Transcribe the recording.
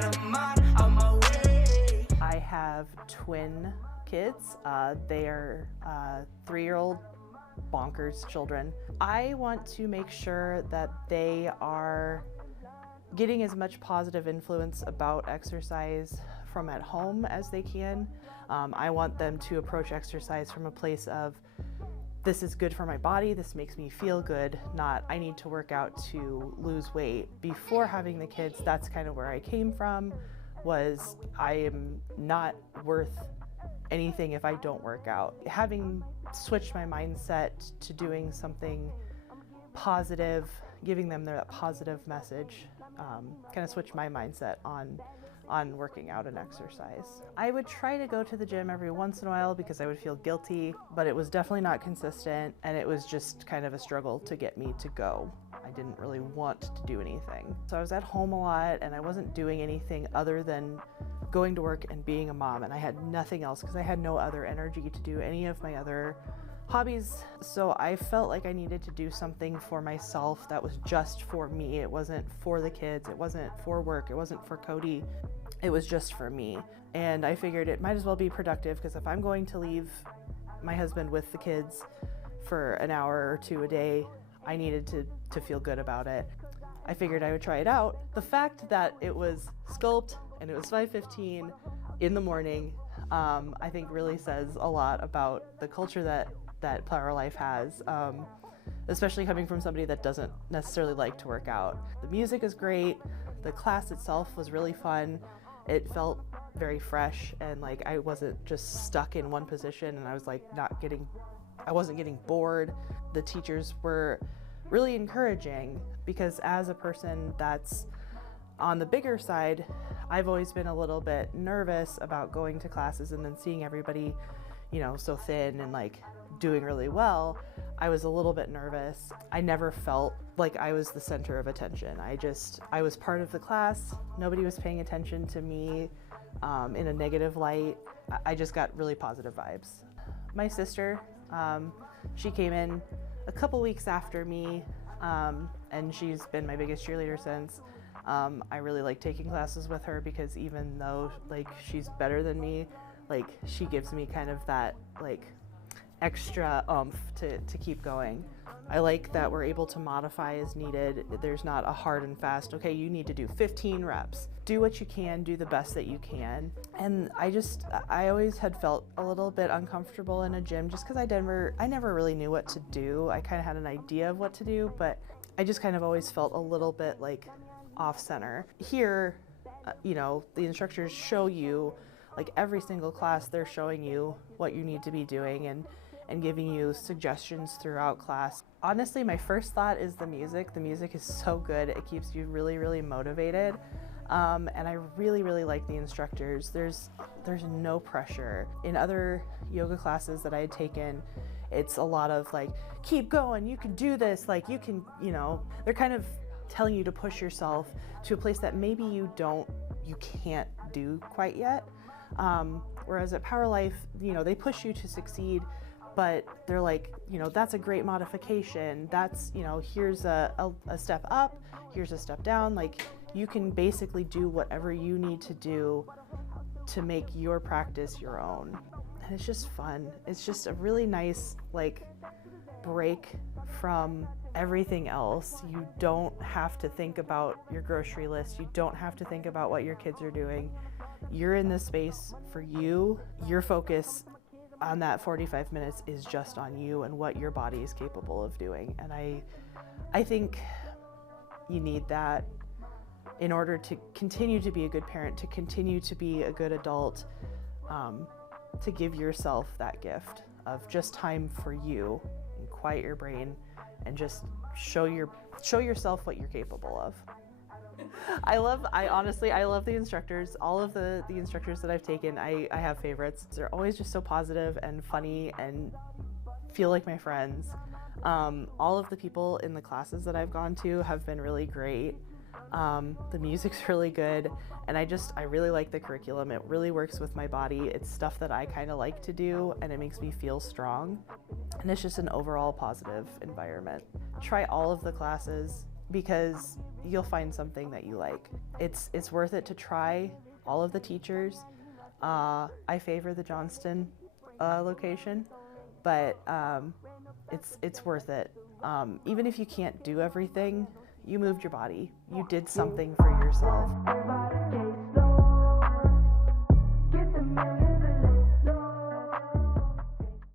out of mind, out my way. I have twin kids. They are 3-year-old bonkers children. I want to make sure that they are getting as much positive influence about exercise from at home as they can. I want them to approach exercise from a place of, this is good for my body, this makes me feel good, not I need to work out to lose weight. Before having the kids, that's kind of where I came from, was I am not worth anything if I don't work out. Having switched my mindset to doing something positive, giving them that positive message, kind of switched my mindset on working out and exercise. I would try to go to the gym every once in a while because I would feel guilty, but it was definitely not consistent, and it was just kind of a struggle to get me to go. I didn't really want to do anything. So I was at home a lot and I wasn't doing anything other than going to work and being a mom, and I had nothing else because I had no other energy to do any of my other hobbies. So I felt like I needed to do something for myself that was just for me. It wasn't for the kids, it wasn't for work, it wasn't for Cody, it was just for me. And I figured it might as well be productive, because if I'm going to leave my husband with the kids for an hour or two a day, I needed to feel good about it. I figured I would try it out. The fact that it was Sculpt and it was 5:15 in the morning, I think really says a lot about the culture that Power Life has, especially coming from somebody that doesn't necessarily like to work out. The music is great, the class itself was really fun, it felt very fresh, and like I wasn't just stuck in one position, and I was like I wasn't getting bored. The teachers were really encouraging, because as a person that's on the bigger side, I've always been a little bit nervous about going to classes and then seeing everybody, so thin and like doing really well. I was a little bit nervous. I never felt like I was the center of attention. I was part of the class. Nobody was paying attention to me in a negative light. I just got really positive vibes. My sister, she came in a couple weeks after me, and she's been my biggest cheerleader since. I really like taking classes with her because even though like she's better than me, like she gives me kind of that like extra oomph to keep going. I like that we're able to modify as needed. There's not a hard and fast, okay, you need to do 15 reps. Do what you can, do the best that you can. And I always had felt a little bit uncomfortable in a gym just because I never really knew what to do. I kind of had an idea of what to do, but I just kind of always felt a little bit like off center. Here, the instructors show you, like every single class, they're showing you what you need to be doing and giving you suggestions throughout class. Honestly, my first thought is the music. The music is so good. It keeps you really, really motivated. And I really, really like the instructors. There's no pressure. In other yoga classes that I had taken, it's a lot of like, keep going, you can do this, like you can, they're kind of telling you to push yourself to a place that maybe you can't do quite yet. Whereas at Power Life, they push you to succeed, but they're like, that's a great modification. That's, here's a step up, here's a step down. Like you can basically do whatever you need to do to make your practice your own. And it's just fun. It's just a really nice, like, break from everything else. You don't have to think about your grocery list. You don't have to think about what your kids are doing. You're in this space for you. Your focus on that 45 minutes is just on you and what your body is capable of doing. And I think you need that in order to continue to be a good parent, to continue to be a good adult, to give yourself that gift of just time for you and quiet your brain and just show yourself what you're capable of. I love the instructors. All of the instructors that I've taken, I have favorites. They're always just so positive and funny and feel like my friends. All of the people in the classes that I've gone to have been really great. The music's really good, and I really like the curriculum. It really works with my body. It's stuff that I kind of like to do, and it makes me feel strong. And it's just an overall positive environment. Try all of the classes. because you'll find something that you like. It's worth it to try all of the teachers. I favor the Johnston location, but it's worth it. Even if you can't do everything, you moved your body. You did something for yourself.